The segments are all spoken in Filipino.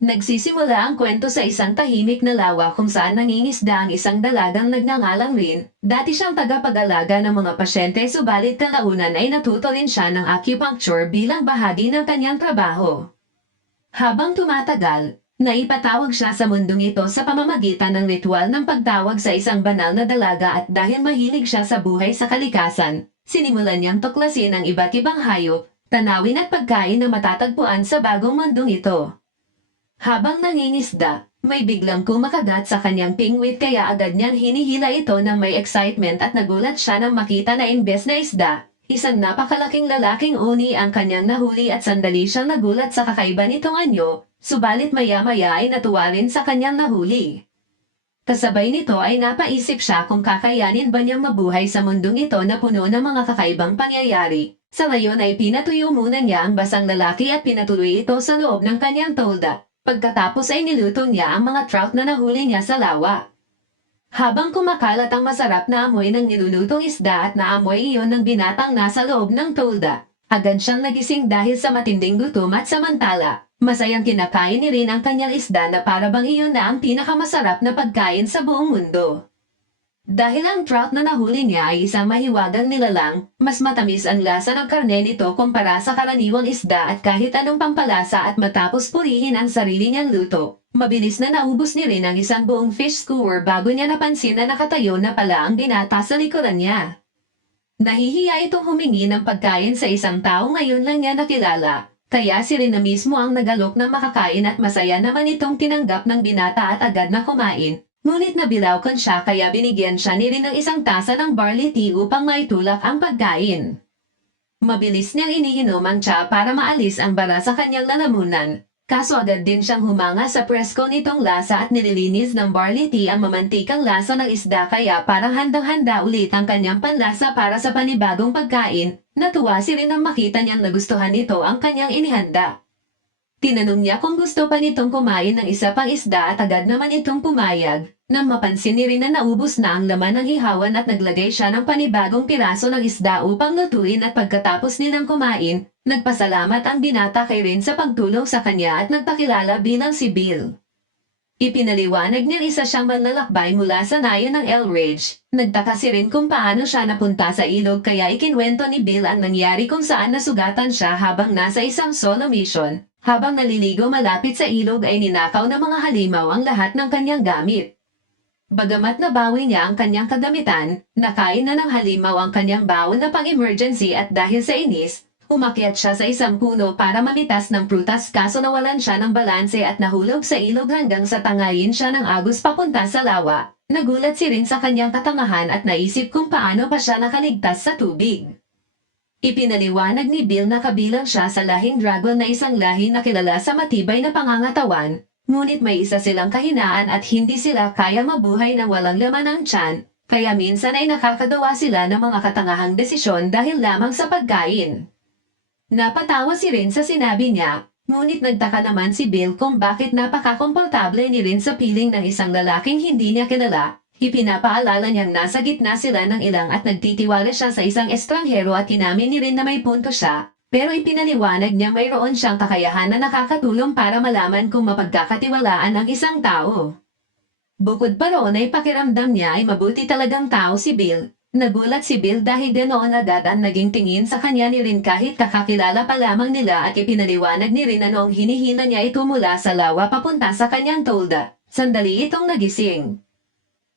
Nagsisimula ang kwento sa isang tahimik na lawa kung saan nangingisda ang isang dalagang nagngangalang Rin. Dati siyang tagapag-alaga ng mga pasyente subalit kalaunan ay natuto rin siya ng acupuncture bilang bahagi ng kanyang trabaho. Habang tumatagal, naipatawag siya sa mundong ito sa pamamagitan ng ritual ng pagtawag sa isang banal na dalaga at dahil mahilig siya sa buhay sa kalikasan, sinimulan niyang tuklasin ang iba't ibang hayop, tanawin at pagkain na matatagpuan sa bagong mundong ito. Habang nangingisda, may biglang kumakagat sa kanyang pingwit kaya agad niyang hinihila ito ng may excitement at nagulat siya nang makita na imbes na isda, isang napakalaking lalaking uni ang kanyang nahuli at sandali siyang nagulat sa kakaiba nitong anyo, subalit maya-maya ay natuwa rin sa kanyang nahuli. Kasabay nito ay napaisip siya kung kakayanin ba niyang mabuhay sa mundong ito na puno ng mga kakaibang pangyayari. Sa ngayon ay pinatuyo muna niya ang basang lalaki at pinatuloy ito sa loob ng kanyang tolda. Pagkatapos ay niluto niya ang mga trout na nahuli niya sa lawa. Habang kumakalat ang masarap na amoy ng nilulutong isda at naamoy iyon ng binatang nasa loob ng tolda, agad siyang nagising dahil sa matinding gutom at samantala, masayang kinakain ni Rin ang kanyang isda na para bang iyon na ang pinakamasarap na pagkain sa buong mundo. Dahil ang trout na nahuli niya ay isang mahiwagang nilalang, mas matamis ang lasa ng karne nito kumpara sa karaniwang isda at kahit anong pampalasa at matapos purihin ang sarili niyang luto. Mabilis na naubos ni Rin ang isang buong fish skewer bago niya napansin na nakatayo na pala ang binata sa likuran niya. Nahihiya itong humingi ng pagkain sa isang tao ngayon lang niya nakilala, kaya si Rin na mismo ang nagalok na makakain at masaya naman itong tinanggap ng binata at agad na kumain. Ngunit nabilaukan siya kaya binigyan siya ni Rin ng isang tasa ng barley tea upang maitulak ang pagkain. Mabilis niyang iniinom ang tsa para maalis ang bara sa kanyang lalamunan. Kaso agad din siyang humanga sa presko nitong lasa at nililinis ng barley tea ang mamantikang lasa ng isda kaya parang handang-handa ulit ang kanyang panlasa para sa panibagong pagkain. Natuwa si Rin nang makita niyang nagustuhan nito ang kanyang inihanda. Tinanong niya kung gusto pa nitong kumain ng isa pang isda at agad naman itong pumayag. Nang mapansin ni Rin na naubos na ang laman ng hihawan at naglagay siya ng panibagong piraso ng isda upang lutuin at pagkatapos nilang kumain, nagpasalamat ang binata kay Rin sa pagtulong sa kanya at nagpakilala bilang si Bill. Ipinaliwanag niya isa siyang manlalakbay mula sa nayon ng Elridge. Nagtaka si Rin kung paano siya napunta sa ilog kaya ikinwento ni Bill ang nangyari kung saan nasugatan siya habang nasa isang solo mission. Habang naliligo malapit sa ilog ay ninakaw ng mga halimaw ang lahat ng kanyang gamit. Bagamat nabawi niya ang kanyang kagamitan, nakain na ng halimaw ang kanyang baon na pang-emergency at dahil sa inis, umakyat siya sa isang puno para mamitas ng prutas kaso nawalan siya ng balanse at nahulog sa ilog hanggang sa tangayin siya ng agos papunta sa lawa. Nagulat si Rin sa kanyang katangahan at naisip kung paano pa siya nakaligtas sa tubig. Ipinaliwanag ni Bill na kabilang siya sa lahing dragon na isang lahi na kilala sa matibay na pangangatawan, ngunit may isa silang kahinaan at hindi sila kaya mabuhay nang walang laman ang tiyan, kaya minsan ay nakakagawa sila ng mga katangahang desisyon dahil lamang sa pagkain. Napatawa si Rin sa sinabi niya, ngunit nagtaka naman si Bill kung bakit napakakomportable ni Rin sa piling ng isang lalaking hindi niya kilala. Ipinapaalala niyang nasa gitna sila ng ilang at nagtitiwala siya sa isang estranghero at inamin ni Rin na may punto siya, pero ipinaliwanag niya mayroon siyang kakayahan na nakakatulong para malaman kung mapagkakatiwalaan ang isang tao. Bukod pa roon ay pakiramdam niya ay mabuti talagang tao si Bill. Nagulat si Bill dahil ganoon agad ang naging tingin sa kanya ni Rin kahit kakakilala pa lamang nila at ipinaliwanag ni Rin na noong hinihila niya ito mula sa lawa papunta sa kanyang tolda. Sandali itong nagising.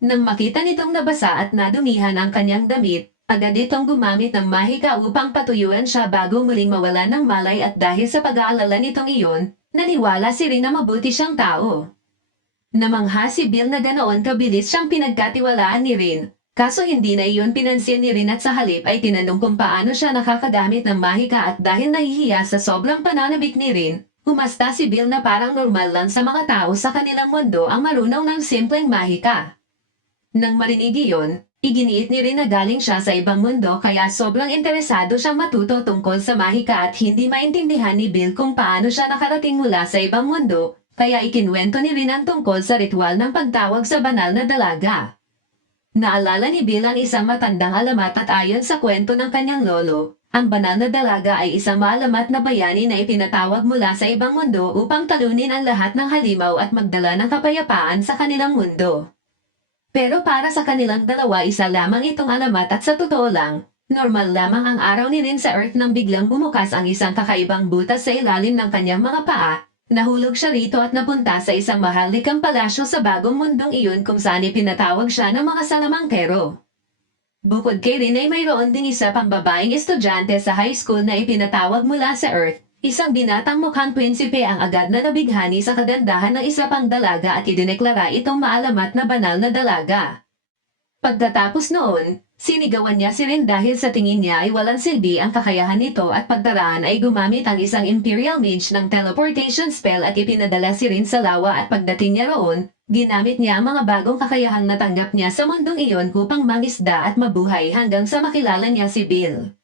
Nang makita nitong nabasa at nadumihan ang kanyang damit, agad itong gumamit ng mahika upang patuyuan siya bago muling mawala ng malay at dahil sa pag-aalala nitong iyon, naniwala si Rin na mabuti siyang tao. Namangha si Bill na ganoon kabilis siyang pinagkatiwalaan ni Rin, kaso hindi na iyon pinansin ni Rin at sa halip ay tinanong kung paano siya nakakagamit ng mahika at dahil nahihiya sa sobrang pananabik ni Rin, umasta si Bill na parang normal lang sa mga tao sa kanilang mundo ang marunong ng simpleng mahika. Nang marinig iyon, iginiit ni Rin na galing siya sa ibang mundo kaya sobrang interesado siyang matuto tungkol sa mahika at hindi maintindihan ni Bill kung paano siya nakarating mula sa ibang mundo, kaya ikinwento ni Rin ang tungkol sa ritual ng pagtawag sa banal na dalaga. Naalala ni Bill ang isang matandang alamat at ayon sa kwento ng kanyang lolo, Ang banal na dalaga ay isang maalamat na bayani na ipinatawag mula sa ibang mundo upang talunin ang lahat ng halimaw at magdala ng kapayapaan sa kanilang mundo. Pero para sa kanilang dalawa isa lamang itong alamat at sa totoo lang, normal lamang ang araw ni Rin sa Earth nang biglang bumukas ang isang kakaibang butas sa ilalim ng kanyang mga paa. Nahulog siya rito at napunta sa isang mahalikang palasyo sa bagong mundong iyon kung saan ipinatawag siya ng mga salamangkero. Bukod kay Rin ay mayroon ding isa pang babaeng estudyante sa high school na ipinatawag mula sa Earth. Isang binatang mukhang prinsipe ang agad na nabighani sa kagandahan ng isa pang dalaga at idineklara itong maalamat na banal na dalaga. Pagkatapos noon, sinigawan niya si Rin dahil sa tingin niya ay walang silbi ang kakayahan nito at pagdaraan ay gumamit ang isang Imperial Mage ng teleportation spell at ipinadala si Rin sa lawa at pagdating niya roon, ginamit niya ang mga bagong kakayahang natanggap niya sa mundong iyon upang mangisda at mabuhay hanggang sa makilala niya si Bill.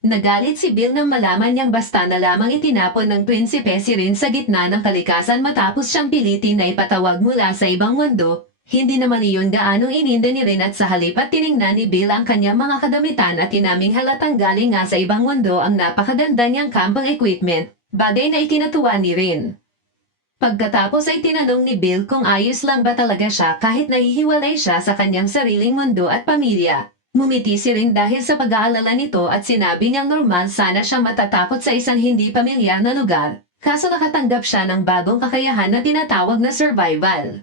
Nagalit si Bill nang malaman niyang basta na lamang itinapon ng prinsipe si Rin sa gitna ng kalikasan matapos siyang pilitin na ipatawag mula sa ibang mundo. Hindi naman iyon gaanong ininda ni Rin at sa halip at tiningnan ni Bill ang kanyang mga kadamitan at tinaming halatang galing nga sa ibang mundo ang napakaganda niyang camping equipment, bagay na ikinatuwa ni Rin. Pagkatapos ay tinanong ni Bill kung ayos lang ba talaga siya kahit nahihiwalay siya sa kanyang sariling mundo at pamilya. Ngumiti si Rin dahil sa pag-aalala nito at sinabi niyang normal sana siyang matatakot sa isang hindi pamilyar na lugar, kaso nakatanggap siya ng bagong kakayahan na tinatawag na survival.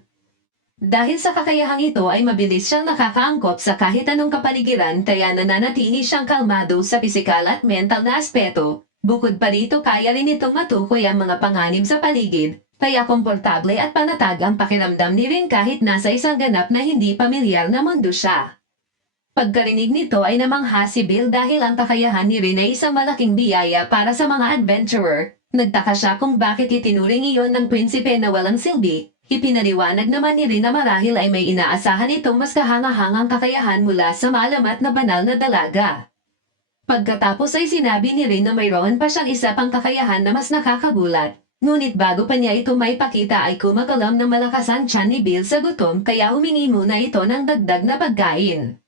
Dahil sa kakayahang ito ay mabilis siyang nakakaangkop sa kahit anong kapaligiran kaya nananatili siyang kalmado sa pisikal at mental na aspeto. Bukod pa rito kaya rin itong matukoy ang mga panganib sa paligid, kaya komportable at panatag ang pakiramdam ni Rin kahit nasa isang ganap na hindi pamilyar na mundo siya. Pagkarinig nito ay namangha si Bill dahil ang kakayahan ni Rin ay isang malaking biyaya para sa mga adventurer. Nagtaka siya kung bakit itinuring iyon ng prinsipe na walang silbi. Ipinaliwanag naman ni Rin na marahil ay may inaasahan itong mas kahangahangang kakayahan mula sa maalamat na banal na dalaga. Pagkatapos ay sinabi ni Rin na mayroon pa siyang isa pang kakayahan na mas nakakagulat. Ngunit bago pa niya ito maipakita ay kumakalam ng malakas ang tiyan ni Bill sa gutom kaya humingi muna ito ng dagdag na pagkain.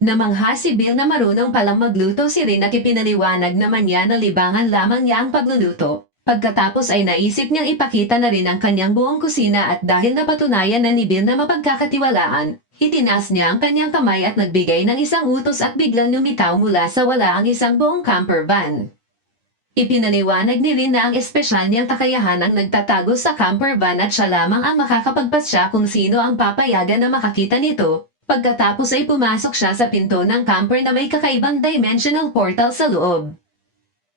Namangha si Bill na marunong palang magluto si Rin at ipinaliwanag naman niya na libangan lamang niya ang pagluluto. Pagkatapos ay naisip niyang ipakita na rin ang kanyang buong kusina at dahil napatunayan na ni Bill na mapagkakatiwalaan, itinaas niya ang kanyang kamay at nagbigay ng isang utos at biglang lumitaw mula sa wala ang isang buong camper van. Ipinaliwanag ni Rin na ang espesyal niyang kakayahan ang nagtatago sa camper van at siya lamang ang makakapagpasya kung sino ang papayagan na makakita nito. Pagkatapos ay pumasok siya sa pinto ng camper na may kakaibang dimensional portal sa loob.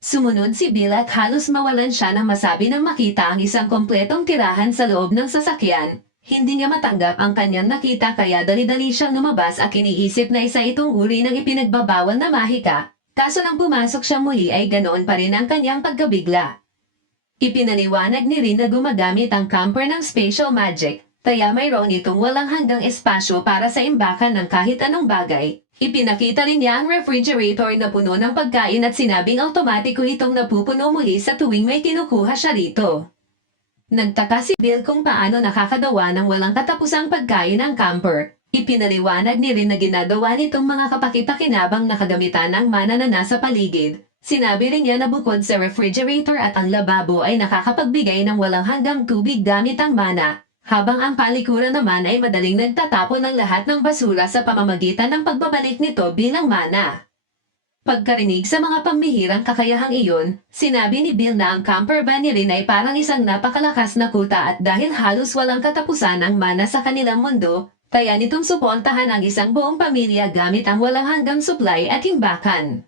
Sumunod si Bill at halos mawalan siya nang masabi nang makita ang isang kompletong tirahan sa loob ng sasakyan. Hindi niya matanggap ang kanyang nakita kaya dali-dali siyang lumabas at iniisip na isa itong uri ng ipinagbabawal na mahika. Kaso nang pumasok siya muli ay ganoon pa rin ang kanyang pagkabigla. Ipinaliwanag ni Rin na gumagamit ang camper ng spatial magic, kaya mayroon itong walang hanggang espasyo para sa imbakan ng kahit anong bagay. Ipinakita rin niya ang refrigerator na puno ng pagkain at sinabing automatiko itong napupuno muli sa tuwing may kinukuha siya rito. Nagtaka si Bill kung paano nakakagawa ng walang katapusang pagkain ang camper. Ipinaliwanag ni Rin na ginagawa nitong mga kapakipakinabang na kagamitan ng mana na nasa paligid. Sinabi rin niya na bukod sa refrigerator at ang lababo ay nakakapagbigay ng walang hanggang tubig gamit ang mana. Habang ang palikuran naman ay madaling nagtatapon ng lahat ng basura sa pamamagitan ng pagbabalik nito bilang mana. Pagkarinig sa mga pambihirang kakayahang iyon, sinabi ni Bill na ang camper van ni Rin ay parang isang napakalakas na kuta at dahil halos walang katapusan ang mana sa kanilang mundo, kaya nitong suportahan ang isang buong pamilya gamit ang walang hanggang supply at himbakan.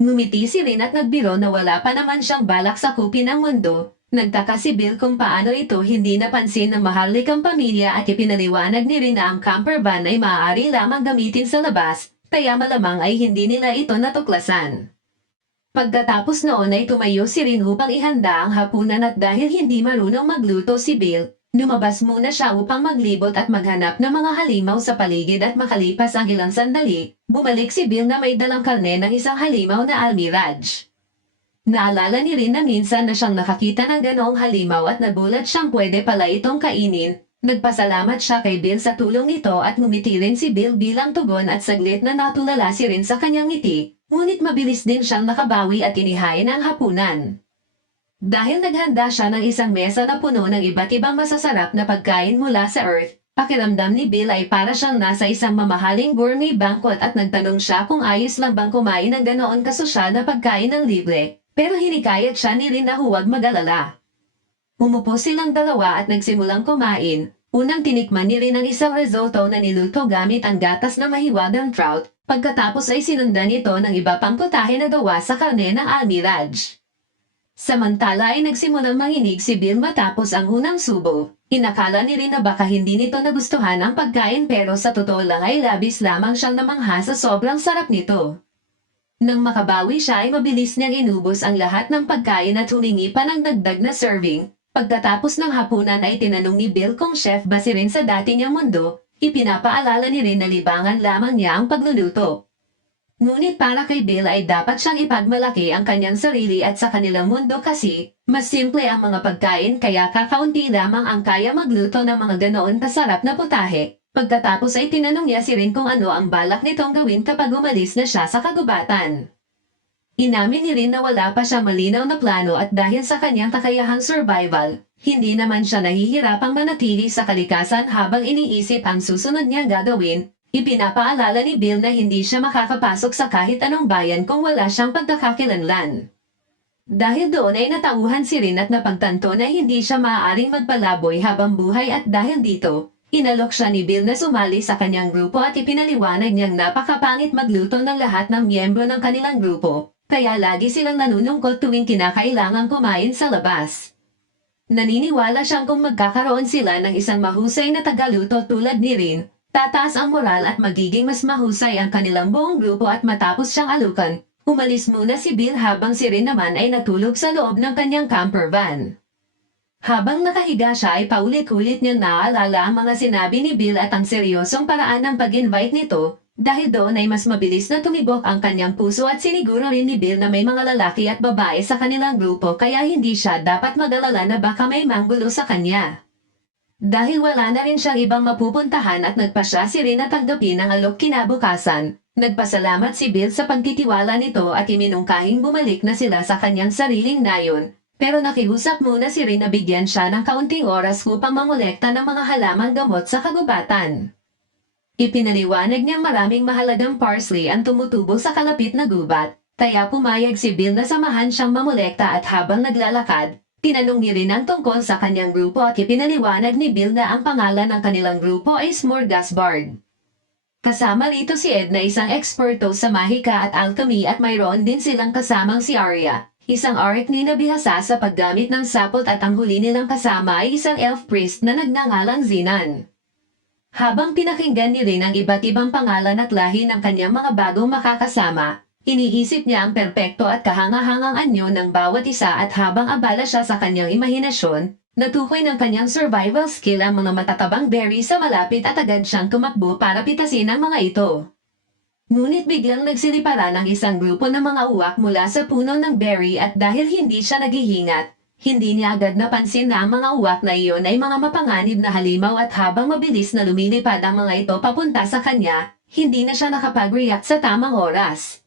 Ngumiti si Rin at nagbiro na wala pa naman siyang balak sakupin ang mundo. Nagtaka si Bill kung paano ito hindi napansin ng maharlikang pamilya at ipinaliwanag ni Rin na ang camper van ay maaari lamang gamitin sa labas, kaya malamang ay hindi nila ito natuklasan. Pagkatapos noon ay tumayo si Rin upang ihanda ang hapunan at dahil hindi marunong magluto si Bill, lumabas muna siya upang maglibot at maghanap ng mga halimaw sa paligid at makalipas ang ilang sandali, bumalik si Bill na may dalang karne ng isang halimaw na almiraj. Naalala ni Rin na minsan na siyang nakakita ng ganoong halimaw at nagulat siyang pwede pala itong kainin. Nagpasalamat siya kay Bill sa tulong nito at ngumiti rin si Bill bilang tugon at saglit na natulala si Rin sa kanyang ngiti. Ngunit mabilis din siyang nakabawi at inihain ang hapunan. Dahil naghanda siya ng isang mesa na puno ng iba't ibang masasarap na pagkain mula sa Earth, pakiramdam ni Bill ay para siyang nasa isang mamahaling gourmet banquet at nagtanong siya kung ayos lang bang kumain ng ganoon kasosyal na pagkain ng libre, pero hinikayat siya ni Rin na huwag mag-alala. Umupo silang dalawa at nagsimulang kumain. Unang tinikman ni Rin ang isang risotto na niluto gamit ang gatas na mahiwagang trout, pagkatapos ay sinundan ito ng iba pang putahe na gawa sa karne ng almiraj. Samantala ay nagsimulang manginig si Bill matapos ang unang subo. Inakala ni Rin na baka hindi nito nagustuhan ang pagkain pero sa totoo lang ay labis lamang siyang namangha sa sobrang sarap nito. Nang makabawi siya ay mabilis niyang inubos ang lahat ng pagkain at humingi pa ng dagdag na serving. Pagkatapos ng hapunan ay tinanong ni Bill kung chef ba si Rin sa dati niyang mundo, ipinapaalala ni Rin na libangan lamang niya ang pagluluto. Ngunit para kay Bill ay dapat siyang ipagmalaki ang kanyang sarili at sa kanilang mundo kasi, mas simple ang mga pagkain kaya kakaunti lamang ang kaya magluto ng mga ganoon kasarap na putahe. Pagkatapos ay tinanong niya si Rin kung ano ang balak nitong gawin kapag umalis na siya sa kagubatan. Inamin ni Rin na wala pa siya malinaw na plano at dahil sa kanyang kakayahang survival, hindi naman siya nahihirapang manatili sa kalikasan habang iniisip ang susunod niyang gagawin. Ipinapaalala ni Bill na hindi siya makakapasok sa kahit anong bayan kung wala siyang pagkakakilanlan. Dahil doon ay natauhan si Rin at napagtanto na hindi siya maaaring magpalaboy habang buhay at dahil dito, inalok siya ni Bill na sumali sa kanyang grupo at ipinaliwanag niyang napakapangit magluto ng lahat ng miyembro ng kanilang grupo. Kaya lagi silang nanunungkot tuwing kinakailangang kumain sa labas. Naniniwala siyang kung magkakaroon sila ng isang mahusay na tagaluto tulad ni Rin, tataas ang moral at magiging mas mahusay ang kanilang buong grupo at matapos siyang alukan, umalis muna si Bill habang si Rin naman ay natulog sa loob ng kanyang camper van. Habang nakahiga siya ay paulit-ulit niyang naaalala ang mga sinabi ni Bill at ang seryosong paraan ng pag-invite nito. Dahil doon ay mas mabilis na tumibok ang kanyang puso at siniguro rin ni Bill na may mga lalaki at babae sa kanilang grupo kaya hindi siya dapat mag-alala na baka may manggulo sa kanya. Dahil wala na rin siyang ibang mapupuntahan at nagpasya si Rin na tanggapin ang alok kinabukasan, nagpasalamat si Bill sa pagtitiwala nito at iminungkahing bumalik na sila sa kanyang sariling nayon. Pero nakiusap muna si Rin na bigyan siya ng kaunting oras upang mamolekta ng mga halamang gamot sa kagubatan. Ipinaliwanag niyang maraming mahalagang parsley ang tumutubo sa kalapit na gubat, kaya pumayag si Bill na samahan siyang mamolekta at habang naglalakad, tinanong ni Rin ang tungkol sa kanyang grupo at ipinaliwanag ni Bill na ang pangalan ng kanilang grupo ay Smorgasbord. Kasama rito si Ed na isang eksperto sa mahika at alchemy at mayroon din silang kasamang si Arya, isang arachne na bihasa sa paggamit ng sapot at ang huli nilang kasama ay isang elf priest na nagngangalang Zinan. Habang pinakinggan ni Rin ang iba't ibang pangalan at lahi ng kanyang mga bagong makakasama, iniisip niya ang perpekto at kahangahangang anyo ng bawat isa at habang abala siya sa kanyang imahinasyon, natukoy ng kanyang survival skill ang mga matatabang berry sa malapit at agad siyang tumakbo para pitasin ang mga ito. Ngunit biglang nagsiliparan ang isang grupo ng mga uwak mula sa puno ng berry at dahil hindi siya naghihingat, hindi niya agad napansin na ang mga uwak na iyon ay mga mapanganib na halimaw at habang mabilis na lumilipad ang mga ito papunta sa kanya, hindi na siya nakapag-react sa tamang oras.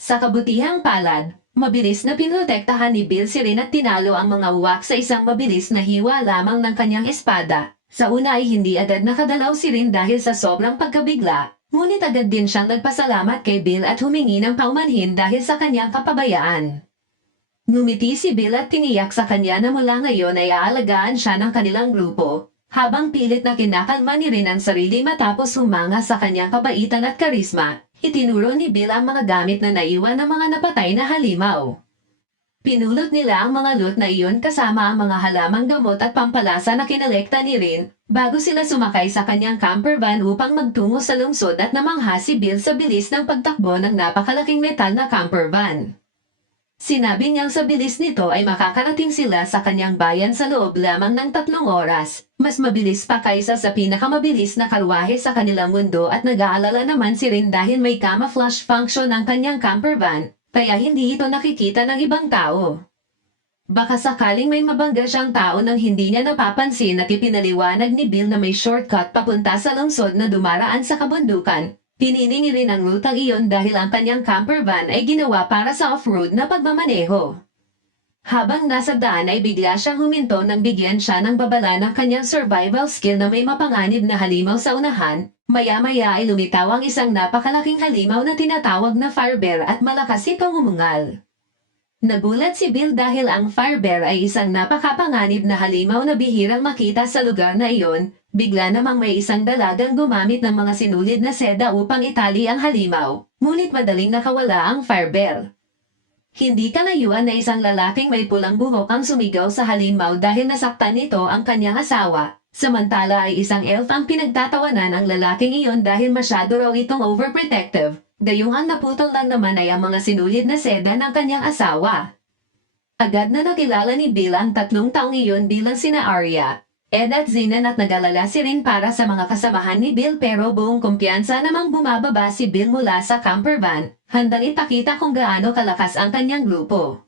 Sa kabutihang palad, mabilis na pinrotektahan ni Bill si Rin at tinalo ang mga uwak sa isang mabilis na hiwa lamang ng kanyang espada. Sa una ay hindi agad nakadalaw si Rin dahil sa sobrang pagkabigla, ngunit agad din siyang nagpasalamat kay Bill at humingi ng paumanhin dahil sa kanyang kapabayaan. Ngumiti si Bill at tiniyak sa kanya na mula ngayon ay aalagaan siya ng kanilang grupo, habang pilit na kinakalma ni Rin ang sarili matapos humanga sa kanyang kabaitan at karisma, itinuro ni Bill ang mga gamit na naiwan ng mga napatay na halimaw. Pinulot nila ang mga loot na iyon kasama ang mga halamang gamot at pampalasa na kinolekta ni Rin, bago sila sumakay sa kanyang camper van upang magtungo sa lungsod at namangha si Bill sa bilis ng pagtakbo ng napakalaking metal na camper van. Sinabi niyang sa bilis nito ay makakarating sila sa kanyang bayan sa loob lamang ng 3 oras, mas mabilis pa kaysa sa pinakamabilis na karwahe sa kanilang mundo at nag-aalala naman si Rin dahil may camouflage function ang kanyang camper van, kaya hindi ito nakikita ng ibang tao. Baka sakaling may mabangga siyang tao nang hindi niya napapansin at ipinaliwanag ni Bill na may shortcut papunta sa lungsod na dumaraan sa kabundukan, Pininingi rin ang rutang iyon dahil ang kanyang camper van ay ginawa para sa off-road na pagmamaneho. Habang nasa daan ay bigla siyang huminto nang bigyan siya ng babala ng kanyang survival skill na may mapanganib na halimaw sa unahan. Maya-maya ay lumitaw ang isang napakalaking halimaw na tinatawag na fire bear at malakas itong humungal. Nagulat si Bill dahil ang fire bear ay isang napakapanganib na halimaw na bihirang makita sa lugar na iyon. Bigla namang may isang dalagang gumamit ng mga sinulid na seda upang itali ang halimaw, ngunit madaling nakawala ang fire bear. Hindi kalayuan na isang lalaking may pulang buhok ang sumigaw sa halimaw dahil nasaktan nito ang kanyang asawa. Samantala ay isang elf ang pinagtatawanan ang lalaking iyon dahil masyado raw itong overprotective. Gayong ang naputol lang naman ay ang mga sinulid na seda ng kanyang asawa. Agad na nakilala ni Bill ang 3 taong iyon bilang sina Arya, Ed at Zenon at nag-alala si Rin para sa mga kasamahan ni Bill pero buong kumpiyansa namang bumababa si Bill mula sa camper van, handang ipakita kung gaano kalakas ang kanyang grupo.